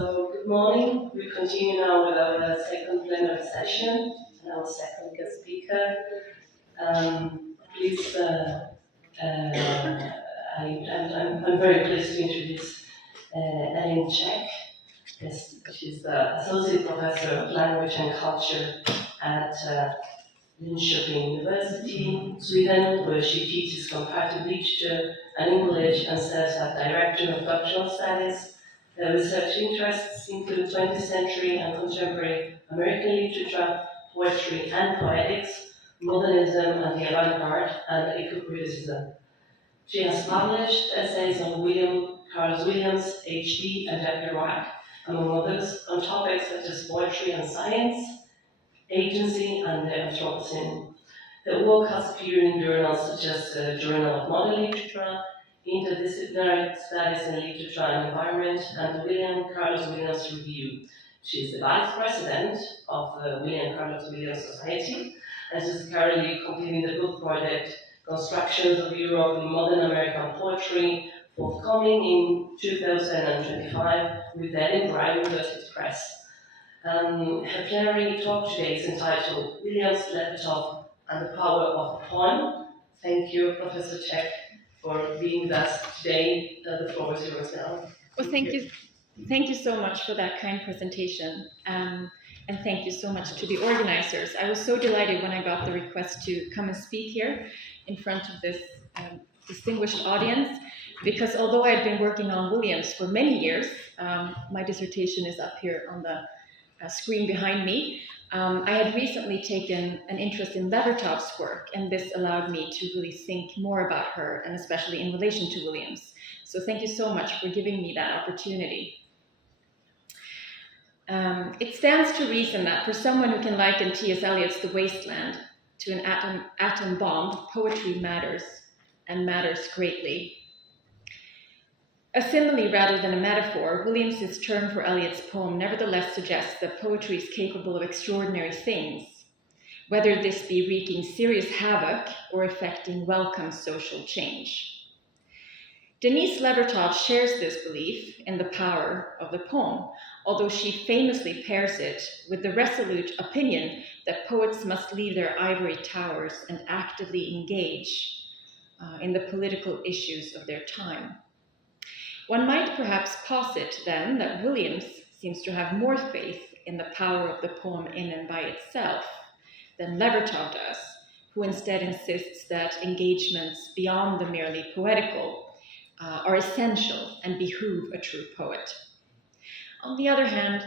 So, good morning. We continue now with our second plenary session and our second guest speaker. Please, I'm very pleased to introduce Elin Käck. Yes, she's the Associate Professor of Language and Culture at Williams and University, Sweden, where she teaches comparative literature and English and serves as Director of Doctoral Studies. Her research interests include 20th century and contemporary American literature, poetry and poetics, modernism and the avant-garde, and eco-criticism. She has published essays on Carl Williams, H.D. and Dr. among others, on topics such as poetry and science, agency and the Anthropocene. Her work has appeared in journals such as the Journal of Modern Literature, Interdisciplinary Studies in Literature and Environment, and the Carlos Williams Review. She is the Vice President of the William Carlos Williams Society, and she is currently completing the book project Constructions of Europe in Modern American Poetry, forthcoming in 2025 with the Edinburgh University Press. Her plenary talk today is entitled Williams Levertov and the Power of the Poem. Thank you, Professor Käck, for being with us today. The floor is yours now. Well, thank you so much for that kind presentation, and thank you so much to the organizers. I was so delighted when I got the request to come and speak here in front of this distinguished audience, because although I had been working on Williams for many years, my dissertation is up here on the screen behind me. I had recently taken an interest in Levertov's work, and this allowed me to really think more about her, and especially in relation to Williams. So thank you so much for giving me that opportunity. It stands to reason that for someone who can liken T.S. Eliot's The Wasteland to an atom bomb, poetry matters, and matters greatly. A simile rather than a metaphor, Williams's term for Eliot's poem nevertheless suggests that poetry is capable of extraordinary things, whether this be wreaking serious havoc or effecting welcome social change. Denise Levertov shares this belief in the power of the poem, although she famously pairs it with the resolute opinion that poets must leave their ivory towers and actively engage in the political issues of their time. One might perhaps posit then that Williams seems to have more faith in the power of the poem in and by itself than Levertov does, who instead insists that engagements beyond the merely poetical are essential and behoove a true poet. On the other hand,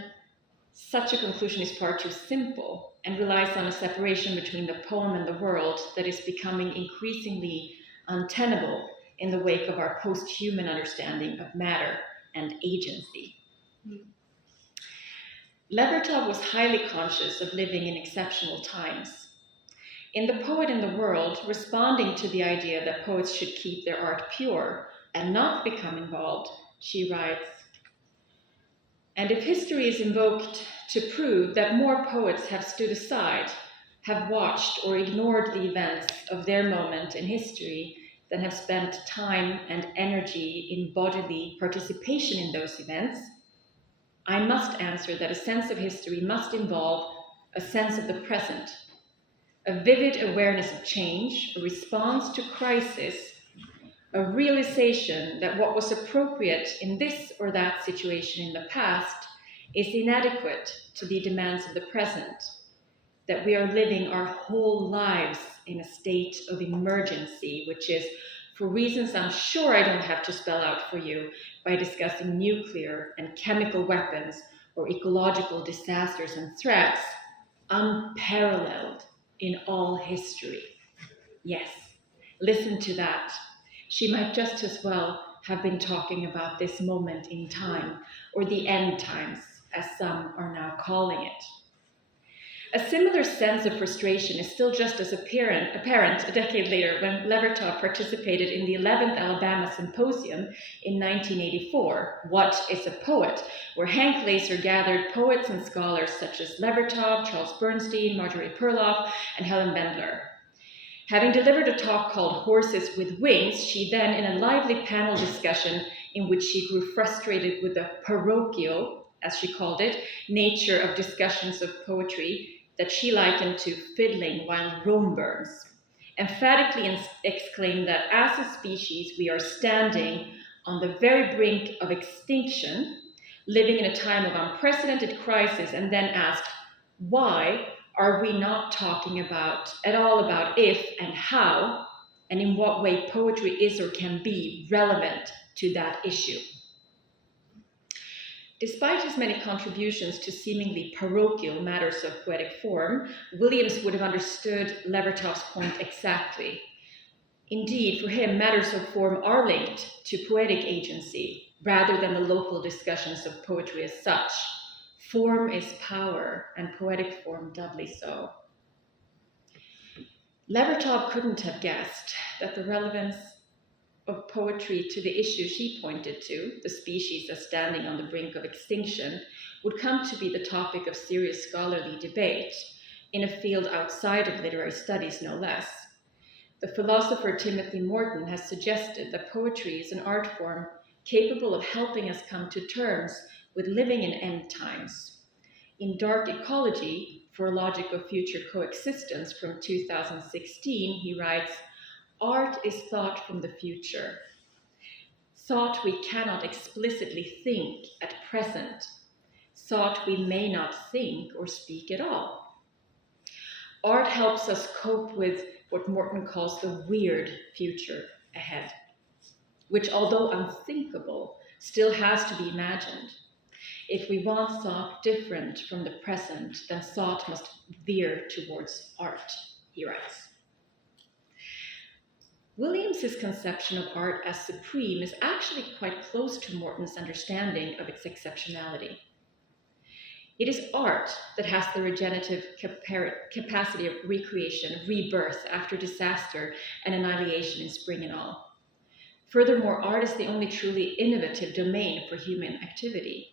such a conclusion is far too simple and relies on a separation between the poem and the world that is becoming increasingly untenable in the wake of our post-human understanding of matter and agency. Levertov was highly conscious of living in exceptional times. In The Poet in the World, responding to the idea that poets should keep their art pure and not become involved, she writes, "And if history is invoked to prove that more poets have stood aside, have watched or ignored the events of their moment in history, than have spent time and energy in bodily participation in those events, I must answer that a sense of history must involve a sense of the present, a vivid awareness of change, a response to crisis, a realization that what was appropriate in this or that situation in the past is inadequate to the demands of the present, that we are living our whole lives in a state of emergency, which is, for reasons I'm sure I don't have to spell out for you by discussing nuclear and chemical weapons or ecological disasters and threats, unparalleled in all history." Yes, listen to that. She might just as well have been talking about this moment in time, or the end times, as some are now calling it. A similar sense of frustration is still just as apparent a decade later when Levertov participated in the 11th Alabama Symposium in 1984, What is a Poet?, where Hank Laser gathered poets and scholars such as Levertov, Charles Bernstein, Marjorie Perloff, and Helen Bendler. Having delivered a talk called Horses with Wings, she then, in a lively panel discussion in which she grew frustrated with the parochial as she called it, nature of discussions of poetry that she likened to fiddling while Rome burns, emphatically exclaimed that as a species we are standing on the very brink of extinction, living in a time of unprecedented crisis, and then asked, why are we not talking at all about if and how and in what way poetry is or can be relevant to that issue? Despite his many contributions to seemingly parochial matters of poetic form, Williams would have understood Levertov's point exactly. Indeed, for him, matters of form are linked to poetic agency rather than the local discussions of poetry as such. Form is power, and poetic form doubly so. Levertov couldn't have guessed that the relevance of poetry to the issue she pointed to, the species as standing on the brink of extinction, would come to be the topic of serious scholarly debate in a field outside of literary studies, no less. The philosopher Timothy Morton has suggested that poetry is an art form capable of helping us come to terms with living in end times. In Dark Ecology, for a Logic of Future Coexistence from 2016, he writes, art is thought from the future, thought we cannot explicitly think at present, thought we may not think or speak at all. Art helps us cope with what Morton calls the weird future ahead, which, although unthinkable, still has to be imagined. If we want thought different from the present, then thought must veer towards art, he writes. Williams's conception of art as supreme is actually quite close to Morton's understanding of its exceptionality. It is art that has the regenerative capacity of recreation, rebirth after disaster and annihilation in spring and all. Furthermore, art is the only truly innovative domain for human activity,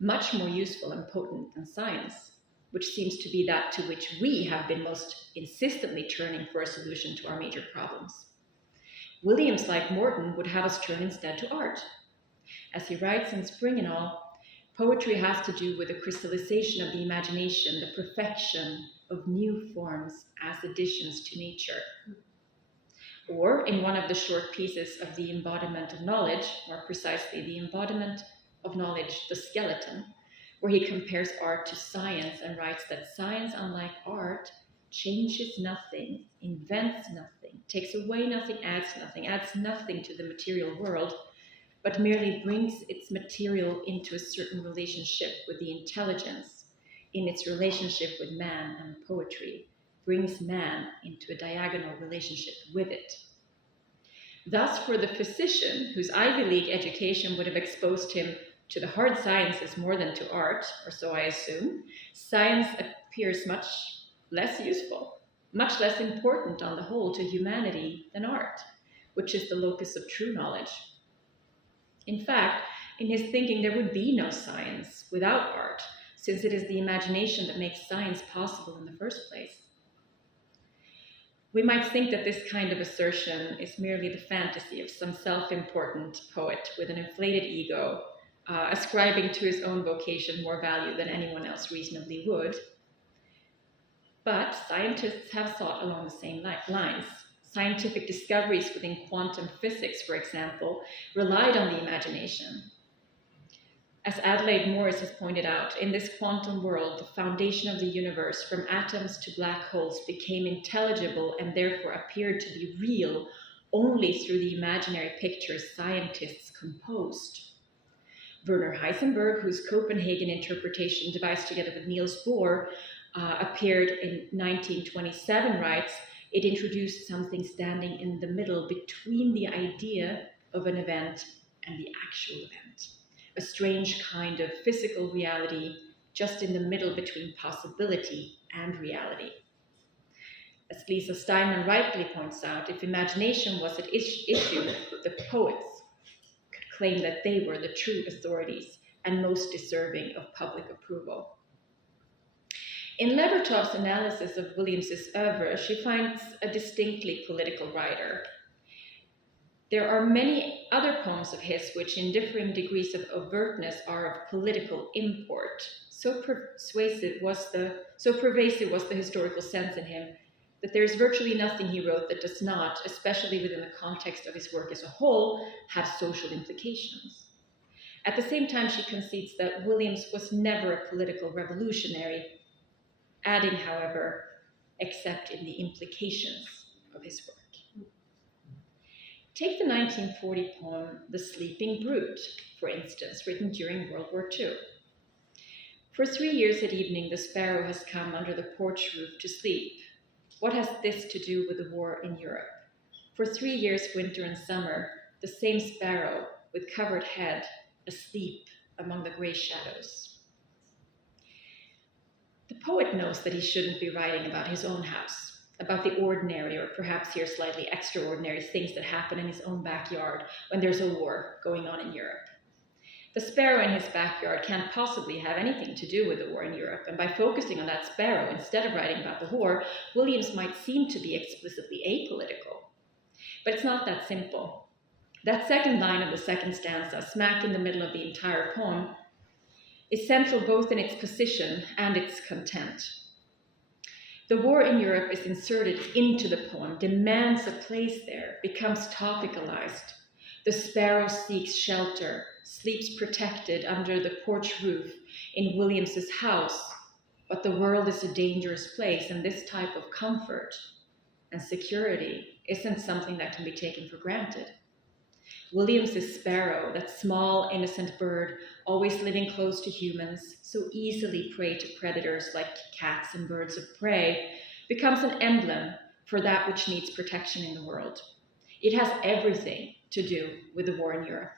much more useful and potent than science, which seems to be that to which we have been most insistently turning for a solution to our major problems. Williams, like Morton, would have us turn instead to art. As he writes in Spring and All, poetry has to do with the crystallization of the imagination, the perfection of new forms as additions to nature. Or in one of the short pieces of The Embodiment of Knowledge, more precisely The Embodiment of Knowledge, the Skeleton, where he compares art to science and writes that science, unlike art, changes nothing, invents nothing, takes away nothing, adds nothing to the material world, but merely brings its material into a certain relationship with the intelligence, in its relationship with man and poetry, brings man into a diagonal relationship with it. Thus, for the physician, whose Ivy League education would have exposed him to the hard sciences more than to art, or so I assume, science appears much less useful, much less important on the whole to humanity than art, which is the locus of true knowledge. In fact, in his thinking, there would be no science without art, since it is the imagination that makes science possible in the first place. We might think that this kind of assertion is merely the fantasy of some self-important poet with an inflated ego, ascribing to his own vocation more value than anyone else reasonably would. But scientists have thought along the same lines. Scientific discoveries within quantum physics, for example, relied on the imagination. As Adelaide Morris has pointed out, in this quantum world, the foundation of the universe, from atoms to black holes, became intelligible and therefore appeared to be real only through the imaginary pictures scientists composed. Werner Heisenberg, whose Copenhagen interpretation, devised together with Niels Bohr, appeared in 1927, writes, it introduced something standing in the middle between the idea of an event and the actual event, a strange kind of physical reality just in the middle between possibility and reality. As Lisa Steinman rightly points out, if imagination was at issue, the poets could claim that they were the true authorities and most deserving of public approval. In Levertov's analysis of Williams's oeuvre, she finds a distinctly political writer. There are many other poems of his which, in differing degrees of overtness, are of political import. So pervasive was the historical sense in him that there is virtually nothing he wrote that does not, especially within the context of his work as a whole, have social implications. At the same time, she concedes that Williams was never a political revolutionary, adding, however, except in the implications of his work. Take the 1940 poem The Sleeping Brute, for instance, written during World War II. For 3 years at evening, the sparrow has come under the porch roof to sleep. What has this to do with the war in Europe? For 3 years, winter and summer, the same sparrow with covered head, asleep among the gray shadows. The poet knows that he shouldn't be writing about his own house, about the ordinary, or perhaps here slightly extraordinary, things that happen in his own backyard when there's a war going on in Europe. The sparrow in his backyard can't possibly have anything to do with the war in Europe, and by focusing on that sparrow instead of writing about the war, Williams might seem to be explicitly apolitical. But it's not that simple. That second line of the second stanza, smack in the middle of the entire poem, is central both in its position and its content. The war in Europe is inserted into the poem, demands a place there, becomes topicalized. The sparrow seeks shelter, sleeps protected under the porch roof in Williams's house, but the world is a dangerous place, and this type of comfort and security isn't something that can be taken for granted. Williams's sparrow, that small, innocent bird, always living close to humans, so easily prey to predators like cats and birds of prey, becomes an emblem for that which needs protection in the world. It has everything to do with the war in Europe,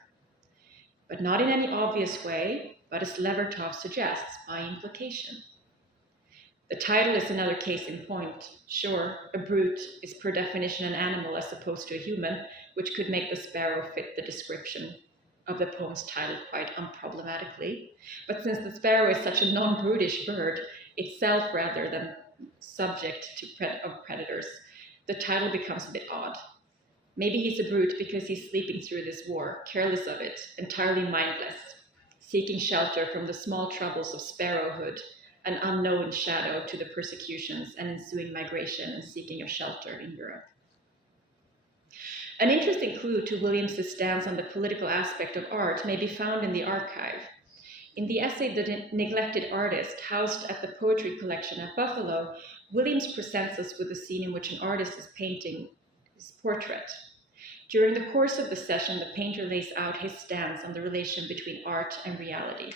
but not in any obvious way, but as Levertov suggests, by implication. The title is another case in point. Sure, a brute is per definition an animal as opposed to a human, which could make the sparrow fit the description of the poem's title quite unproblematically. But since the sparrow is such a non-brutish bird, itself rather than subject of predators, the title becomes a bit odd. Maybe he's a brute because he's sleeping through this war, careless of it, entirely mindless, seeking shelter from the small troubles of sparrowhood, an unknown shadow to the persecutions and ensuing migration and seeking of shelter in Europe. An interesting clue to Williams's stance on the political aspect of art may be found in the archive. In the essay The Neglected Artist, housed at the Poetry Collection at Buffalo, Williams presents us with a scene in which an artist is painting his portrait. During the course of the session, the painter lays out his stance on the relation between art and reality,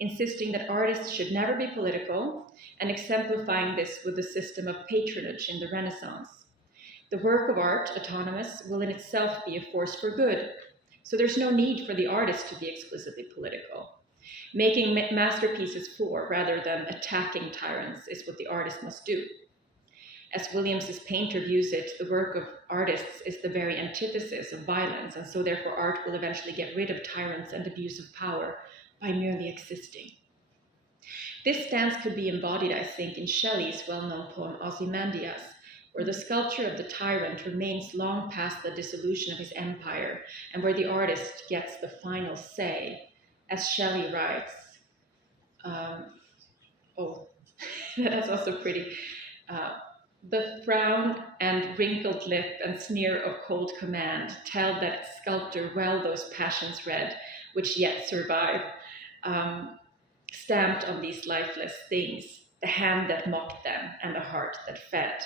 insisting that artists should never be political, and exemplifying this with the system of patronage in the Renaissance. The work of art, autonomous, will in itself be a force for good, so there's no need for the artist to be explicitly political. Making masterpieces for, rather than attacking tyrants, is what the artist must do. As Williams's painter views it, the work of artists is the very antithesis of violence, and so therefore art will eventually get rid of tyrants and abuse of power by merely existing. This stance could be embodied, I think, in Shelley's well-known poem Ozymandias, where the sculpture of the tyrant remains long past the dissolution of his empire, and where the artist gets the final say, as Shelley writes. That's also pretty. The frown and wrinkled lip and sneer of cold command tell that sculptor well those passions read, which yet survive, stamped on these lifeless things, the hand that mocked them and the heart that fed.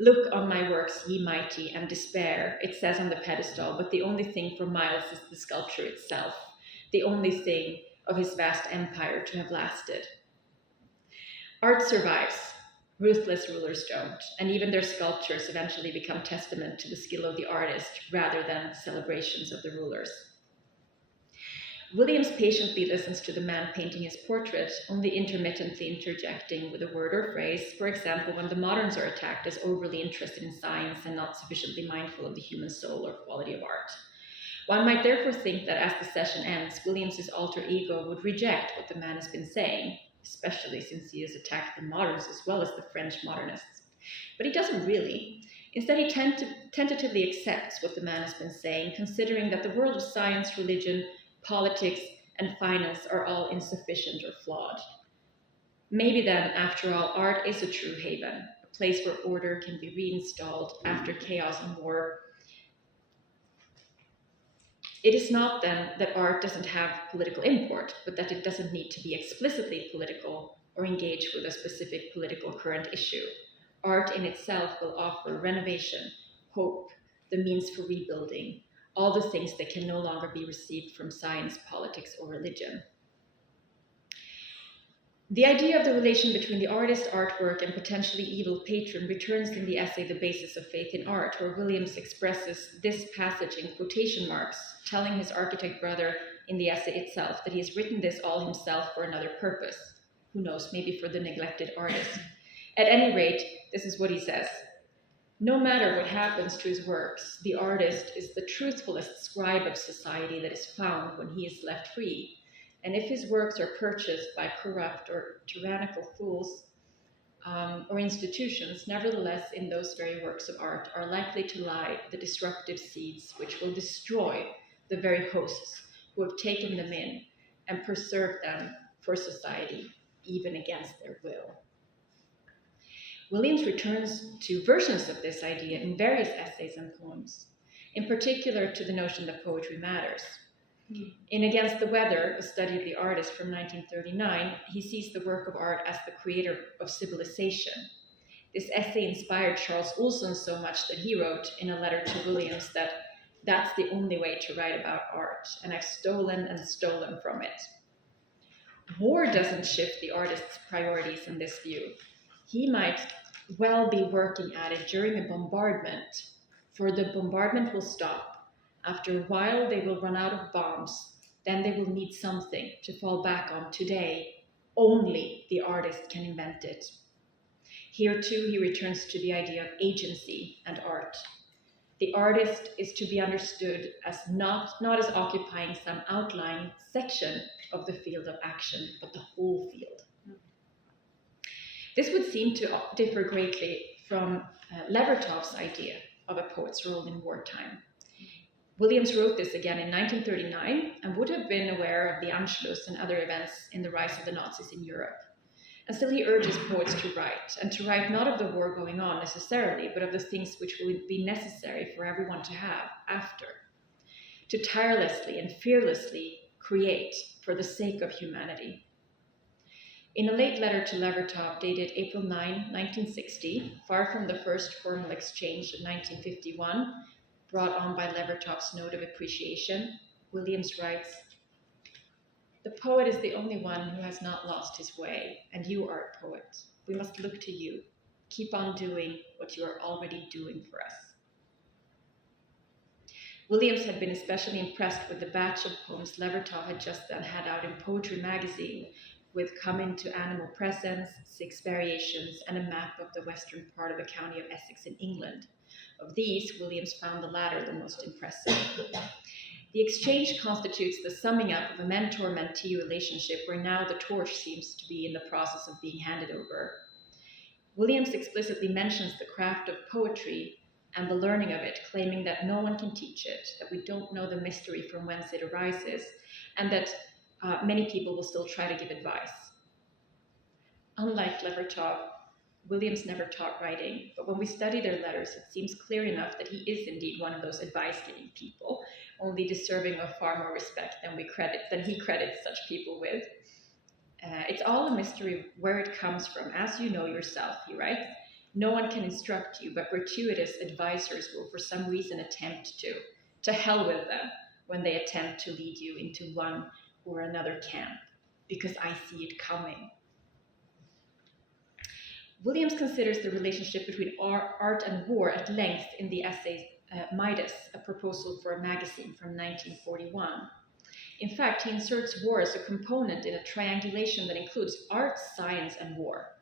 Look on my works, ye mighty, and despair, it says on the pedestal, but the only thing for Miles is the sculpture itself, the only thing of his vast empire to have lasted. Art survives. Ruthless rulers don't, and even their sculptures eventually become testament to the skill of the artist rather than celebrations of the rulers. Williams patiently listens to the man painting his portrait, only intermittently interjecting with a word or phrase, for example, when the moderns are attacked as overly interested in science and not sufficiently mindful of the human soul or quality of art. One might therefore think that as the session ends, Williams's alter ego would reject what the man has been saying, especially since he has attacked the moderns as well as the French modernists. But he doesn't really. Instead, he tentatively accepts what the man has been saying, considering that the world of science, religion, politics, and finance are all insufficient or flawed. Maybe then, after all, art is a true haven, a place where order can be reinstalled after chaos and war. It is not then that art doesn't have political import, but that it doesn't need to be explicitly political or engage with a specific political current issue. Art in itself will offer renovation, hope, the means for rebuilding, all the things that can no longer be received from science, politics, or religion. The idea of the relation between the artist, artwork, and potentially evil patron returns in the essay The Basis of Faith in Art, where Williams expresses this passage in quotation marks, telling his architect brother in the essay itself that he has written this all himself for another purpose. Who knows, maybe for the neglected artist. At any rate, this is what he says. No matter what happens to his works, the artist is the truthfulest scribe of society that is found when he is left free. And if his works are purchased by corrupt or tyrannical fools or institutions, nevertheless, in those very works of art are likely to lie the disruptive seeds which will destroy the very hosts who have taken them in and preserve them for society, even against their will. Williams returns to versions of this idea in various essays and poems, in particular to the notion that poetry matters. In Against the Weather, a study of the artist from 1939, he sees the work of art as the creator of civilization. This essay inspired Charles Olson so much that he wrote in a letter to Williams that that's the only way to write about art, and I've stolen and stolen from it. War doesn't shift the artist's priorities in this view. He might well be working at it during a bombardment, for the bombardment will stop. After a while, they will run out of bombs. Then they will need something to fall back on today. Only the artist can invent it. Here, too, he returns to the idea of agency and art. The artist is to be understood as not as occupying some outlying section of the field of action, but the whole field. This would seem to differ greatly from Levertov's idea of a poet's role in wartime. Williams wrote this again in 1939 and would have been aware of the Anschluss and other events in the rise of the Nazis in Europe. And still he urges poets to write not of the war going on necessarily, but of the things which will be necessary for everyone to have after. To tirelessly and fearlessly create for the sake of humanity. In a late letter to Levertov dated April 9, 1960, far from the first formal exchange of 1951, brought on by Levertov's note of appreciation, Williams writes, "The poet is the only one who has not lost his way, and you are a poet. We must look to you. Keep on doing what you are already doing for us." Williams had been especially impressed with the batch of poems Levertov had just then had out in Poetry magazine, with Come Into Animal Presence, 6 variations, and a map of the western part of the county of Essex in England. Of these, Williams found the latter the most impressive. The exchange constitutes the summing up of a mentor-mentee relationship where now the torch seems to be in the process of being handed over. Williams explicitly mentions the craft of poetry and the learning of it, claiming that no one can teach it, that we don't know the mystery from whence it arises, and that many people will still try to give advice. Unlike Levertov, Williams never taught writing, but when we study their letters, it seems clear enough that he is indeed one of those advice-giving people, only deserving of far more respect than he credits such people with. It's all a mystery where it comes from, as you know yourself, he writes. No one can instruct you, but gratuitous advisors will for some reason attempt to. To hell with them when they attempt to lead you into one or another camp, because I see it coming. Williams considers the relationship between art and war at length in the essay Midas, a proposal for a magazine from 1941. In fact, he inserts war as a component in a triangulation that includes art, science, and war,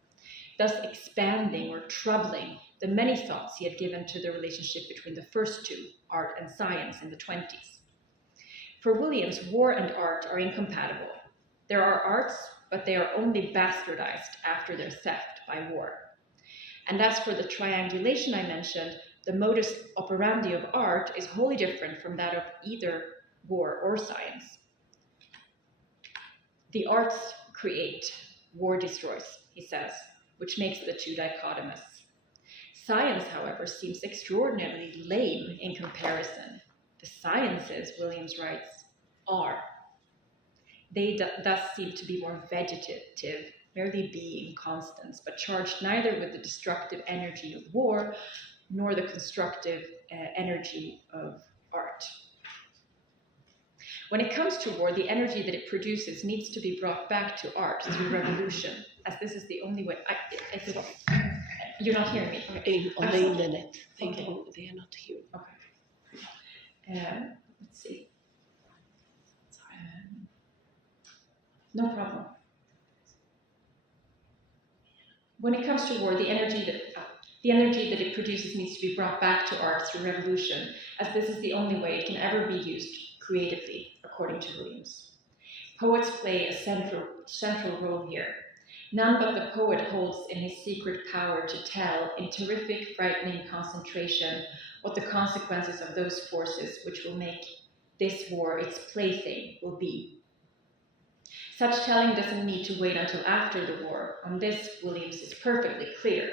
thus expanding or troubling the many thoughts he had given to the relationship between the first two, art and science, in the 20s. For Williams, war and art are incompatible. There are arts, but they are only bastardized after their theft by war. And as for the triangulation I mentioned, the modus operandi of art is wholly different from that of either war or science. The arts create, war destroys, he says, which makes the two dichotomous. Science, however, seems extraordinarily lame in comparison. The sciences, Williams writes, are. They thus seem to be more vegetative, merely being constants, but charged neither with the destructive energy of war nor the constructive energy of art. When it comes to war, the energy that it produces needs to be brought back to art through revolution, as this is the only way. You're not hearing me? Okay. On the internet. They Okay. are not hearing. Okay. Let's see. No problem. When it comes to war, the energy that it produces needs to be brought back to art through revolution, as this is the only way it can ever be used creatively, according to Williams. Poets play a central role here. None but the poet holds in his secret power to tell, in terrific, frightening concentration, what the consequences of those forces which will make this war its plaything will be. Such telling doesn't need to wait until after the war. On this, Williams is perfectly clear.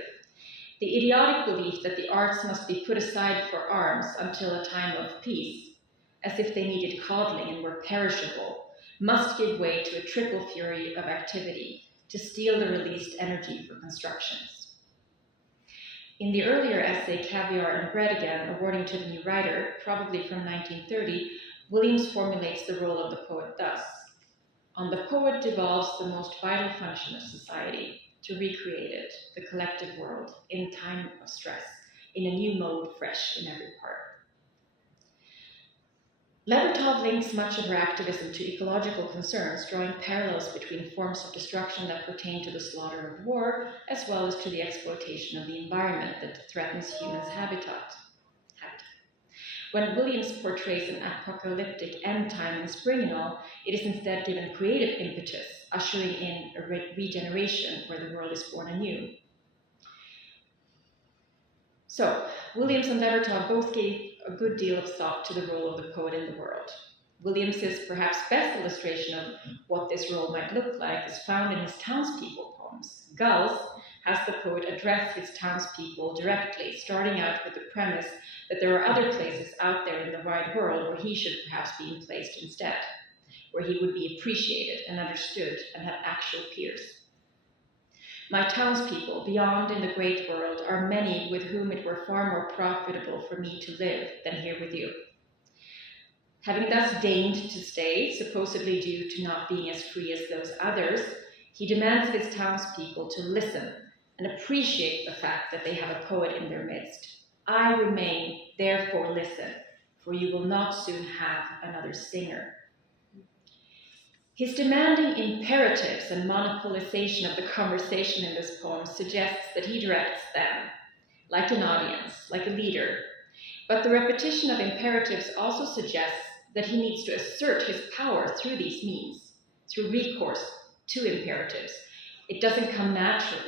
The idiotic belief that the arts must be put aside for arms until a time of peace, as if they needed coddling and were perishable, must give way to a triple fury of activity to steal the released energy for constructions. In the earlier essay, Caviar and Bread Again, awarding to the new writer, probably from 1930, Williams formulates the role of the poet thus. On the poet devolves the most vital function of society, to recreate it, the collective world, in time of stress, in a new mode fresh in every part. Levertov links much of her activism to ecological concerns, drawing parallels between forms of destruction that pertain to the slaughter of war, as well as to the exploitation of the environment that threatens humans' habitat. When Williams portrays an apocalyptic end time in Springinol, it is instead given creative impetus, ushering in a regeneration where the world is born anew. So, Williams and Levertov both gave a good deal of thought to the role of the poet in the world. Williams's perhaps best illustration of what this role might look like is found in his townspeople poems. Gulls has the poet address his townspeople directly, starting out with the premise that there are other places out there in the wide world where he should perhaps be placed instead, where he would be appreciated and understood and have actual peers. My townspeople, beyond in the great world, are many with whom it were far more profitable for me to live than here with you. Having thus deigned to stay, supposedly due to not being as free as those others, he demands of his townspeople to listen and appreciate the fact that they have a poet in their midst. I remain, therefore listen, for you will not soon have another singer. His demanding imperatives and monopolization of the conversation in this poem suggests that he directs them, like an audience, like a leader. But the repetition of imperatives also suggests that he needs to assert his power through these means, through recourse to imperatives. It doesn't come naturally.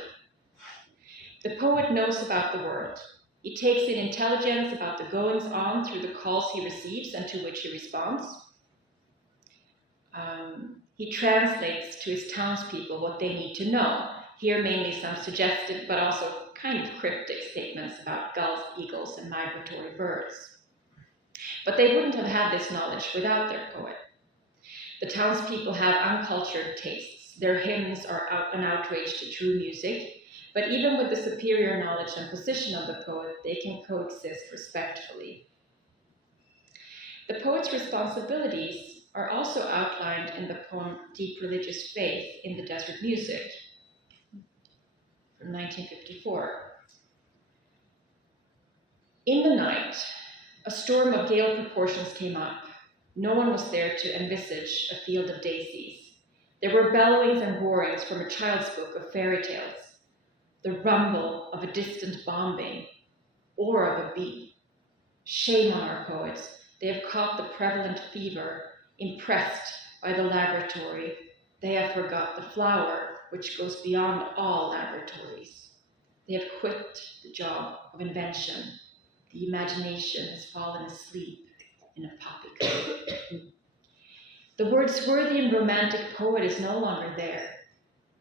The poet knows about the world. He takes in intelligence about the goings-on through the calls he receives and to which he responds. He translates to his townspeople what they need to know. Here mainly some suggestive but also kind of cryptic statements about gulls, eagles, and migratory birds. But they wouldn't have had this knowledge without their poet. The townspeople have uncultured tastes. Their hymns are an outrage to true music, but even with the superior knowledge and position of the poet, they can coexist respectfully. The poet's responsibilities are also outlined in the poem Deep Religious Faith in the Desert Music from 1954. In the night, a storm of gale proportions came up. No one was there to envisage a field of daisies. There were bellowings and roarings from a child's book of fairy tales, the rumble of a distant bombing, or of a bee. Shame on our poets. They have caught the prevalent fever, impressed by the laboratory. They have forgot the flower, which goes beyond all laboratories. They have quit the job of invention. The imagination has fallen asleep in a poppy coat. The wordsworthy and romantic poet is no longer there.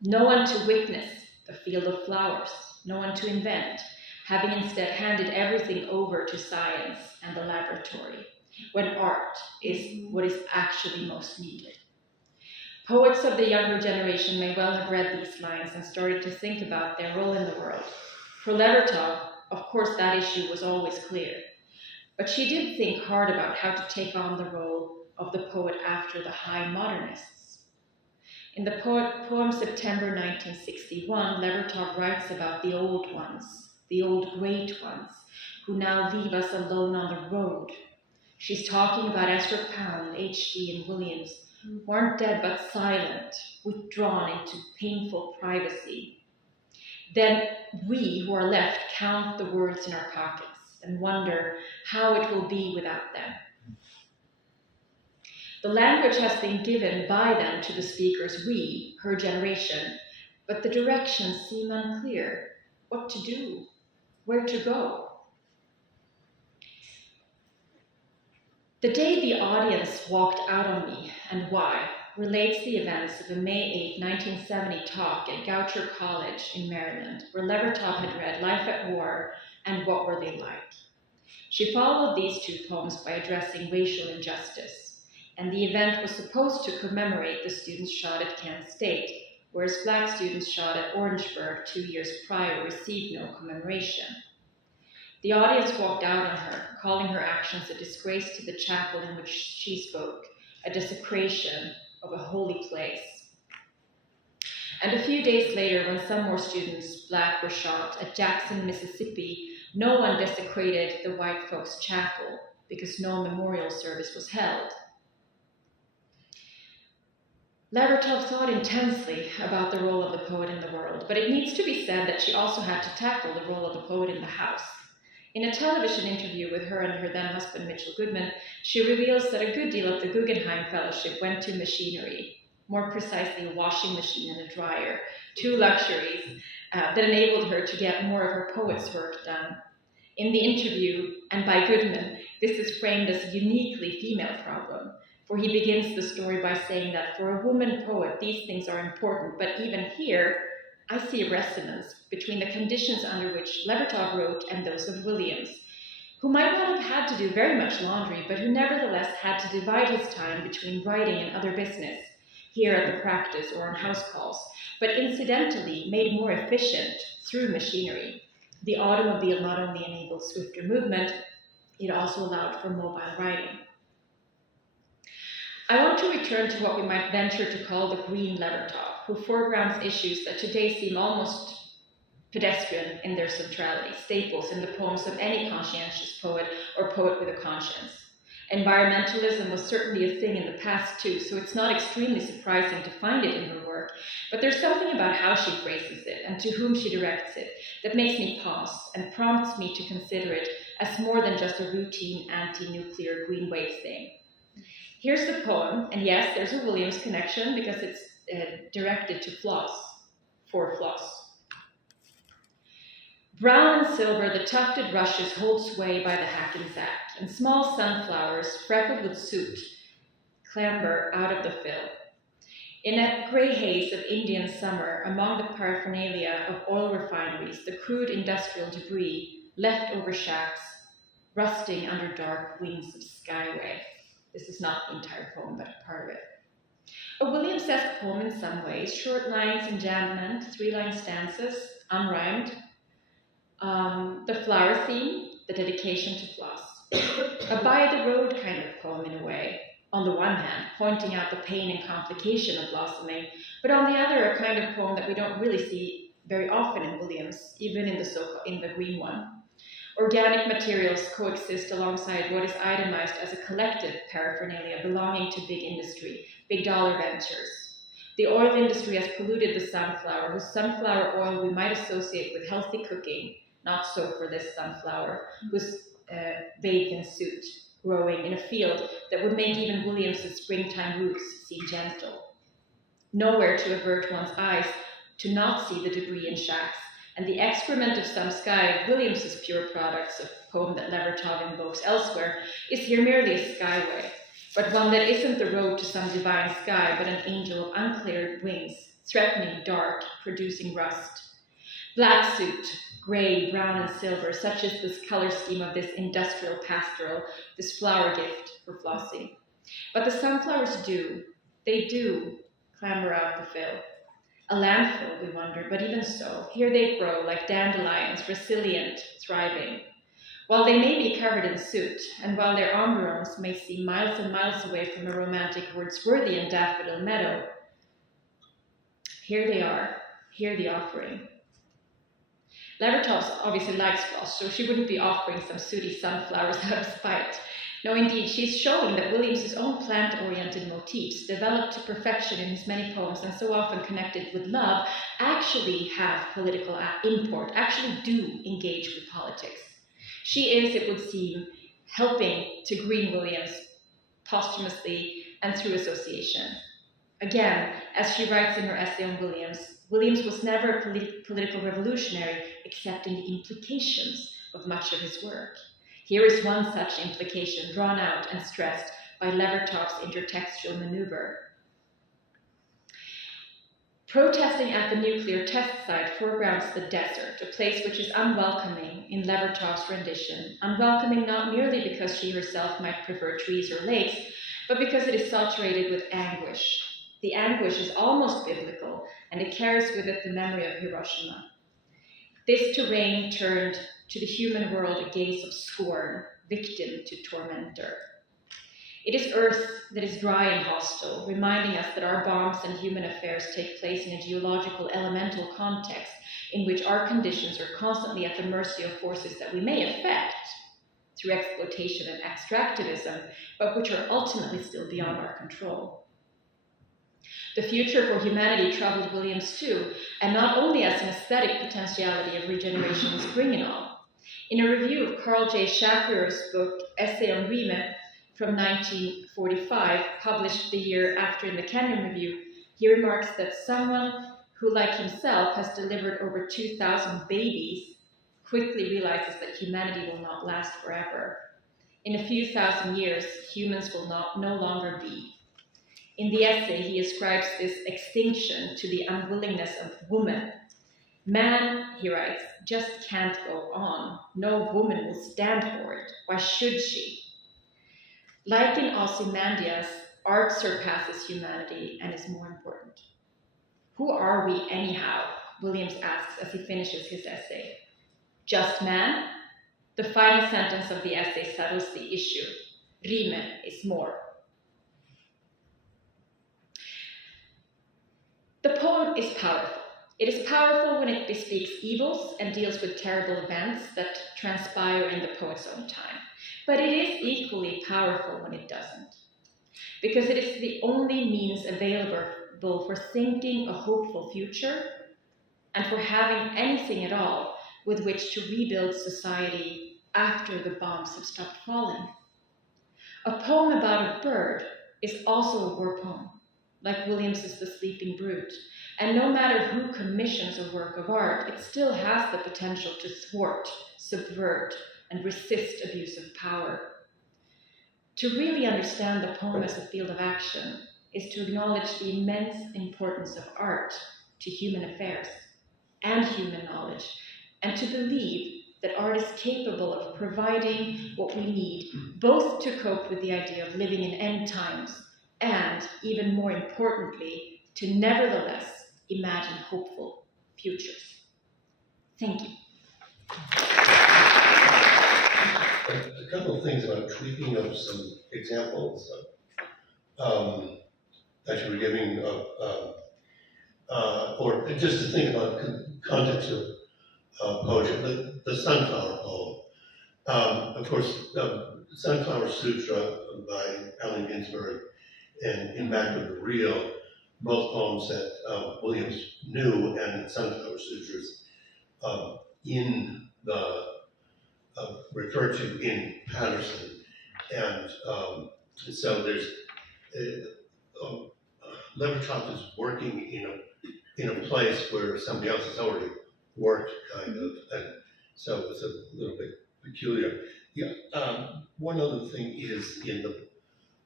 No one to witness the field of flowers, no one to invent, having instead handed everything over to science and the laboratory, when art is what is actually most needed. Poets of the younger generation may well have read these lines and started to think about their role in the world. For Levertov, of course, that issue was always clear, but she did think hard about how to take on the role of the poet after the high modernists. In the poem September 1961, Levertov writes about the old ones, the old great ones, who now leave us alone on the road. She's talking about Esther Pound, H.D. and Williams, who aren't dead but silent, withdrawn into painful privacy. Then we who are left count the words in our pockets and wonder how it will be without them. The language has been given by them to the speakers, we, her generation, but the directions seem unclear. What to do? Where to go? The day the audience walked out on me, and why, relates the events of a May 8, 1970 talk at Goucher College in Maryland, where Levertov had read Life at War and What Were They Like? She followed these two poems by addressing racial injustice, and the event was supposed to commemorate the students shot at Kent State, whereas black students shot at Orangeburg 2 years prior received no commemoration. The audience walked out on her, calling her actions a disgrace to the chapel in which she spoke, a desecration of a holy place. And a few days later, when some more students, black, were shot at Jackson, Mississippi, no one desecrated the white folks' chapel because no memorial service was held. Levertov thought intensely about the role of the poet in the world, but it needs to be said that she also had to tackle the role of the poet in the house. In a television interview with her and her then-husband Mitchell Goodman, she reveals that a good deal of the Guggenheim Fellowship went to machinery, more precisely a washing machine and a dryer, two luxuries that enabled her to get more of her poet's work done. In the interview, and by Goodman, this is framed as a uniquely female problem, for he begins the story by saying that for a woman poet, these things are important, but even here, I see a resonance between the conditions under which Levertov wrote and those of Williams, who might not have had to do very much laundry, but who nevertheless had to divide his time between writing and other business, here at the practice or on house calls, but incidentally made more efficient through machinery. The automobile not only enabled swifter movement, it also allowed for mobile writing. I want to return to what we might venture to call the green Levertov, who foregrounds issues that today seem almost pedestrian in their centrality, staples in the poems of any conscientious poet or poet with a conscience. Environmentalism was certainly a thing in the past too, so it's not extremely surprising to find it in her work, but there's something about how she phrases it and to whom she directs it that makes me pause and prompts me to consider it as more than just a routine anti-nuclear green wave thing. Here's the poem, and yes, there's a Williams connection because it's directed to Floss, for Floss. Brown and silver, the tufted rushes hold sway by the hackensack, and small sunflowers, freckled with soot, clamber out of the fill. In a gray haze of Indian summer, among the paraphernalia of oil refineries, the crude industrial debris left over shacks, rusting under dark wings of skyway. This is not the entire poem, but a part of it. A Williams-esque poem in some ways, short lines enjambment, 3-line stanzas, unrhymed. The flower theme, the dedication to Floss. A by-the-road kind of poem in a way, on the one hand, pointing out the pain and complication of blossoming, but on the other, a kind of poem that we don't really see very often in Williams, even in the green one. Organic materials coexist alongside what is itemized as a collective paraphernalia belonging to big industry, big dollar ventures. The oil industry has polluted the sunflower, whose sunflower oil we might associate with healthy cooking, not so for this sunflower, who's bathed in soot, growing in a field that would make even Williams's springtime roots seem gentle. Nowhere to avert one's eyes to not see the debris in shacks, And the excrement of some sky, Williams's pure products, a poem that Levertov invokes elsewhere, is here merely a skyway, but one that isn't the road to some divine sky, but an angel of uncleared wings, threatening, dark, producing rust. Black suit, gray, brown, and silver, such is this color scheme of this industrial pastoral, this flower gift for Flossie. But the sunflowers do, they do, clamber out the fill. A landfill, we wonder, but even so, here they grow like dandelions, resilient, thriving. While they may be covered in soot, and while their embryons may seem miles and miles away from a romantic Wordsworthian daffodil meadow, here they are, here the offering. Levertov obviously likes floss, so she wouldn't be offering some sooty sunflowers out of spite. No, indeed, she's showing that Williams's own plant-oriented motifs, developed to perfection in his many poems and so often connected with love, actually have political import, actually do engage with politics. She is, it would seem, helping to green Williams posthumously and through association. Again, as she writes in her essay on Williams, Williams was never a political revolutionary, except in the implications of much of his work. Here is one such implication drawn out and stressed by Levertov's intertextual maneuver. Protesting at the nuclear test site foregrounds the desert, a place which is unwelcoming in Levertov's rendition, unwelcoming not merely because she herself might prefer trees or lakes, but because it is saturated with anguish. The anguish is almost biblical, and it carries with it the memory of Hiroshima. This terrain turned to the human world a gaze of scorn, victim to tormentor. It is earth that is dry and hostile, reminding us that our bombs and human affairs take place in a geological elemental context in which our conditions are constantly at the mercy of forces that we may affect through exploitation and extractivism, but which are ultimately still beyond our control. The future for humanity troubled Williams too, and not only as an aesthetic potentiality of regeneration was bringing on. In a review of Carl J. Shapir's book, Essay on Riemann, from 1945, published the year after in the Kenyon Review, he remarks that someone who, like himself, has delivered over 2,000 babies, quickly realizes that humanity will not last forever. In a few thousand years, humans will no longer be. In the essay, he ascribes this extinction to the unwillingness of woman. Man, he writes, just can't go on. No woman will stand for it. Why should she? Like in Ozymandias, art surpasses humanity and is more important. Who are we anyhow? Williams asks as he finishes his essay. Just man? The final sentence of the essay settles the issue. Riemann is more. The poem is powerful. It is powerful when it bespeaks evils and deals with terrible events that transpire in the poet's own time. But it is equally powerful when it doesn't, because it is the only means available for thinking a hopeful future and for having anything at all with which to rebuild society after the bombs have stopped falling. A poem about a bird is also a war poem, like Williams's The Sleeping Brute, and no matter who commissions a work of art, it still has the potential to thwart, subvert, and resist abuse of power. To really understand the poem as a field of action is to acknowledge the immense importance of art to human affairs and human knowledge, and to believe that art is capable of providing what we need, both to cope with the idea of living in end times, and, even more importantly, to nevertheless imagine hopeful futures. Thank you. A couple of things about tweaking of some examples that you were giving, or just to think about context of poetry. The sunflower poem. Of course, Sunflower Suits by Allen Ginsberg and In Back of the Real, both poems that Williams knew and Sunflower Suits in the referred to in Patterson, and so there's Levertov is working in a place where somebody else has already worked, kind of, and so it was a little bit peculiar. Yeah, one other thing is in the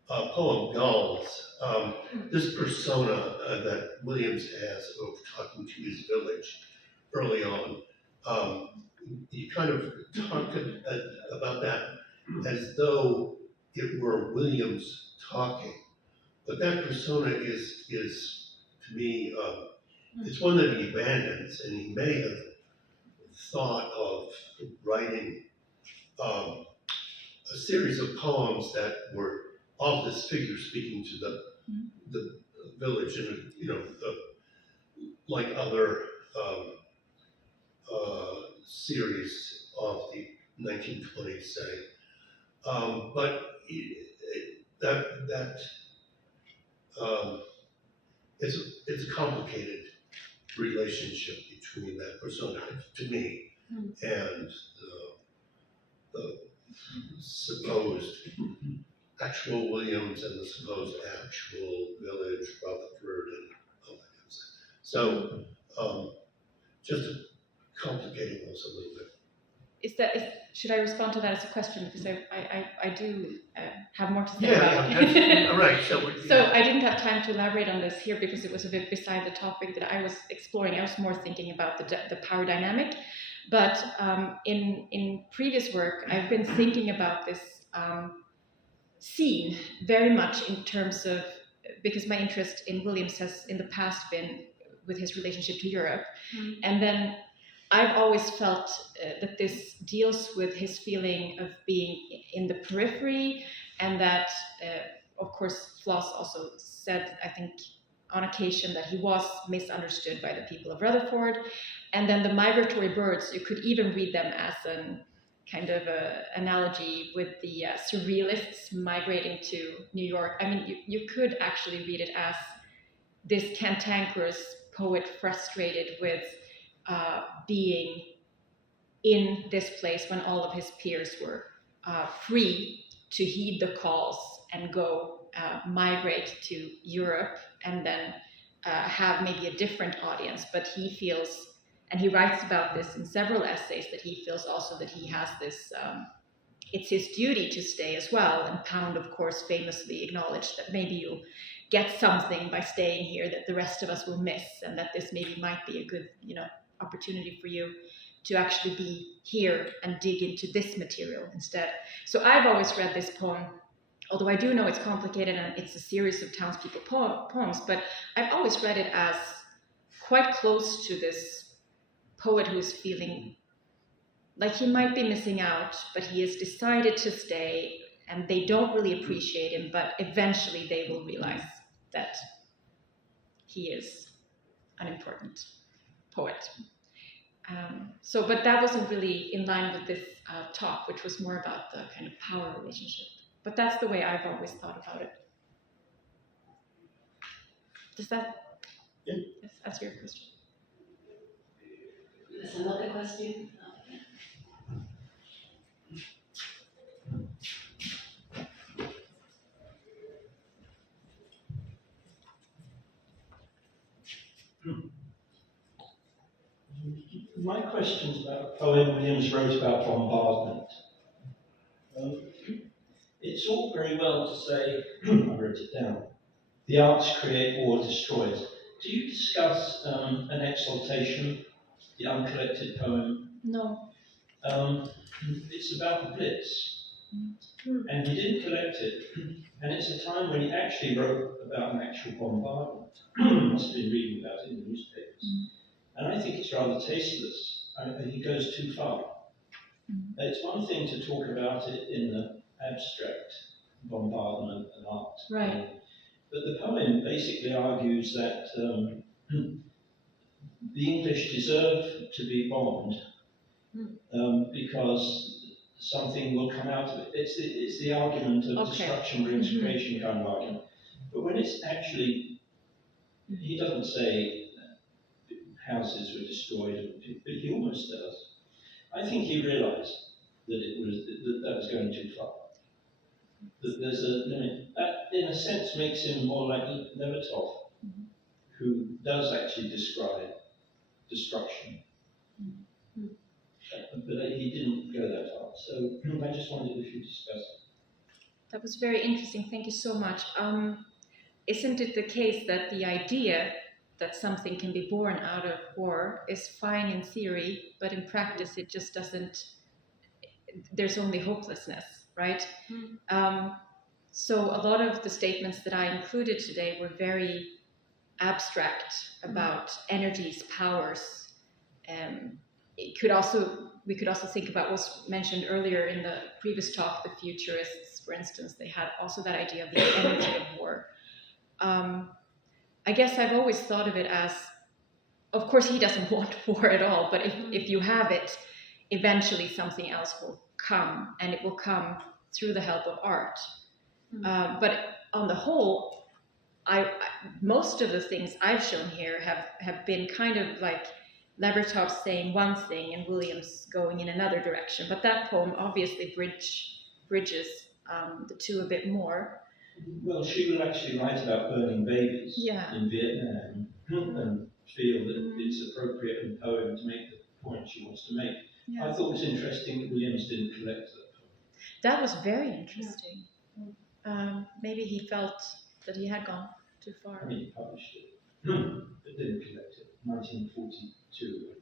poem Gulls, this persona that Williams has of talking to his village early on, you kind of talk about that as though it were Williams talking, but that persona is to me, it's one that he abandons, and he may have thought of writing a series of poems that were of this figure speaking to the village, and like other series of the 1920s, say. But it's a complicated relationship between that persona, to me, and the supposed actual Williams and the supposed actual village, Rutherford, and all that kind of stuff. So, just complicating those a little bit. Should I respond to that as a question? Because I do have more to say about it. Yeah, all right. So I didn't have time to elaborate on this here because it was a bit beside the topic that I was exploring. I was more thinking about the power dynamic. But in previous work, I've been thinking about this scene very much in terms of, because my interest in Williams has in the past been with his relationship to Europe. And then I've always felt that this deals with his feeling of being in the periphery, and that, of course, Floss also said, I think, on occasion that he was misunderstood by the people of Rutherford. And then the migratory birds, you could even read them as an kind of a analogy with the surrealists migrating to New York. I mean, you could actually read it as this cantankerous poet frustrated with being in this place when all of his peers were free to heed the calls and go migrate to Europe and then have maybe a different audience. But he feels, and he writes about this in several essays, that he feels also that he has this, it's his duty to stay as well. And Pound, of course, famously acknowledged that maybe you'll get something by staying here that the rest of us will miss, and that this maybe might be a good, opportunity for you to actually be here and dig into this material instead. So I've always read this poem, although I do know it's complicated and it's a series of townspeople poems, but I've always read it as quite close to this poet who is feeling like he might be missing out, but he has decided to stay, and they don't really appreciate him, but eventually they will realize that he is an important poet. But that wasn't really in line with this talk, which was more about the kind of power relationship. But that's the way I've always thought about it. Does that answer your question? There's another question. My question is about a poem Williams wrote about bombardment. It's all very well to say, I wrote it down, the arts create or destroys. Do you discuss an exaltation, the uncollected poem? No. It's about the Blitz, and he didn't collect it, and it's a time when he actually wrote about an actual bombardment. Must have been reading about it in the newspapers. And I think it's rather tasteless. He goes too far. It's one thing to talk about it in the abstract, bombardment and art. Right. But the poem basically argues that the English deserve to be bombed because something will come out of it. It's the argument of destruction brings creation kind of argument. But when it's actually, he doesn't say houses were destroyed, but he almost does. I think he realised that that was going too far. That there's a limit. That, in a sense, makes him more like Levertov, who does actually describe destruction But he didn't go that far. So I just wondered if you discussed. That was very interesting. Thank you so much. Isn't it the case that the idea that something can be born out of war is fine in theory, but in practice it just doesn't, there's only hopelessness, right? So a lot of the statements that I included today were very abstract about energies, powers. We could also think about what was mentioned earlier in the previous talk, the futurists, for instance, they had also that idea of the energy of war. I guess I've always thought of it as, of course he doesn't want war at all, but if you have it, eventually something else will come, and it will come through the help of art. But on the whole, most of the things I've shown here have been kind of like Levertov saying one thing and Williams going in another direction. But that poem obviously bridges the two a bit more. Well, she will actually write about burning babies in Vietnam and feel that it's appropriate in poem to make the point she wants to make. I thought it was interesting that Williams didn't collect that poem. That was very interesting. Maybe he felt that he had gone too far. I mean, he published it, but didn't collect it. 1942.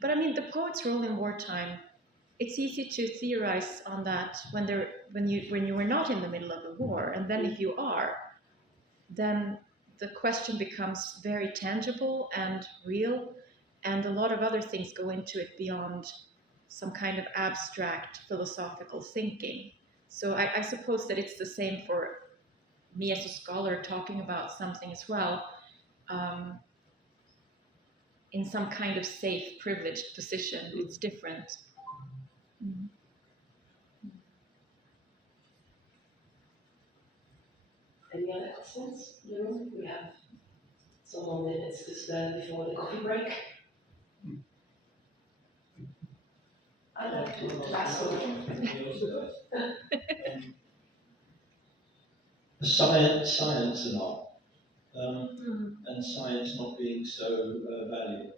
But I mean, the poet's role in wartime, it's easy to theorize on that when you were not in the middle of the war, and then if you are, then the question becomes very tangible and real, and a lot of other things go into it beyond some kind of abstract philosophical thinking. So I suppose that it's the same for me as a scholar talking about something as well, in some kind of safe, privileged position. It's different. Any other questions? No? We have some more minutes to spare before the coffee break. I'd like to do the last one. Science and art, and science not being so valuable.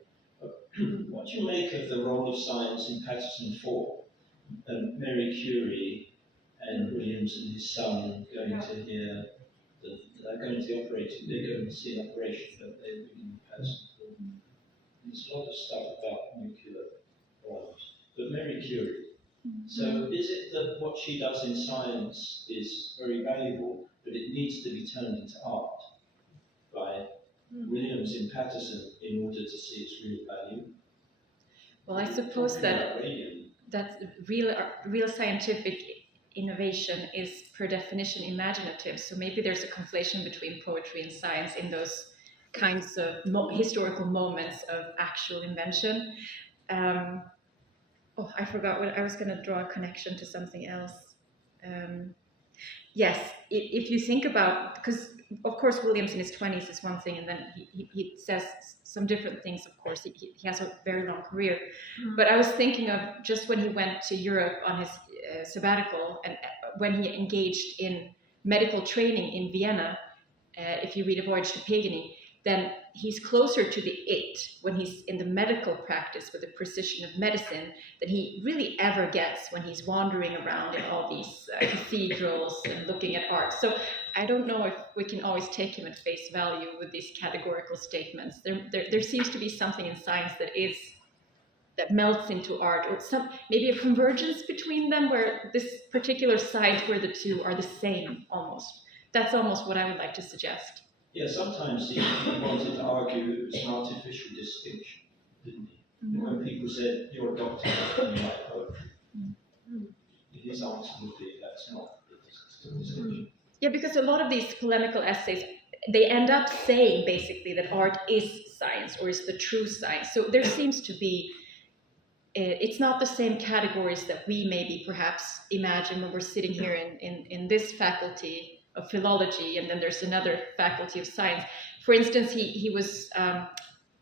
What do you make of the role of science in Patterson 4? Mary Curie and Williams and his son going to hear, they're going to the operating, they're going to see an operation, but they're in Patterson 4. There's a lot of stuff about nuclear bombs, but Mary Curie. So is it that what she does in science is very valuable, but it needs to be turned into art by Williams in Patterson in order to see its real value? Well, I suppose that real scientific innovation is per definition imaginative. So maybe there's a conflation between poetry and science in those kinds of historical moments of actual invention. I forgot what I was going to draw a connection to something else. Yes, if you think about, because of course Williams in his 20s is one thing, and then he says some different things, of course. He has a very long career. But I was thinking of just when he went to Europe on his sabbatical, and when he engaged in medical training in Vienna, if you read A Voyage to Pagany, then he's closer to the it when he's in the medical practice with the precision of medicine than he really ever gets when he's wandering around in all these cathedrals and looking at art. So I don't know if we can always take him at face value with these categorical statements. There seems to be something in science that melts into art, or maybe a convergence between them where this particular side where the two are the same almost. That's almost what I would like to suggest. Yeah, sometimes he wanted to argue it was an artificial distinction, didn't he? When people said, you're a doctor and you write poetry, his answer would be, that's not a distinction. Yeah, because a lot of these polemical essays, they end up saying basically that art is science or is the true science. So there seems to be, it's not the same categories that we maybe perhaps imagine when we're sitting here in this faculty of philology, and then there's another faculty of science. For instance, he was,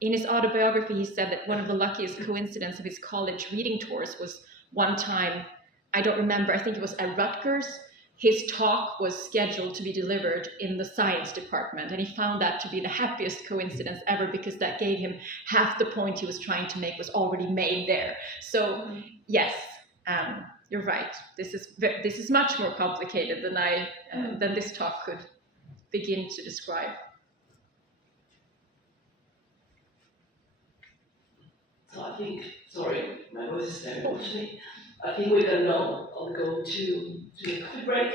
in his autobiography, he said that one of the luckiest coincidences of his college reading tours was one time, I don't remember, I think it was at Rutgers, his talk was scheduled to be delivered in the science department, and he found that to be the happiest coincidence ever, because that gave him half the point he was trying to make was already made there. So yes, you're right. This is much more complicated than this talk could begin to describe. So I think, sorry, my voice is very low today. I think we're gonna now go to a quick break.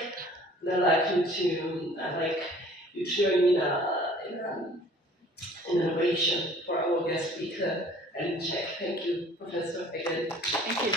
And I'd like you to join me in an innovation for our guest speaker, Elin Käck. Thank you, Professor, again. Thank you.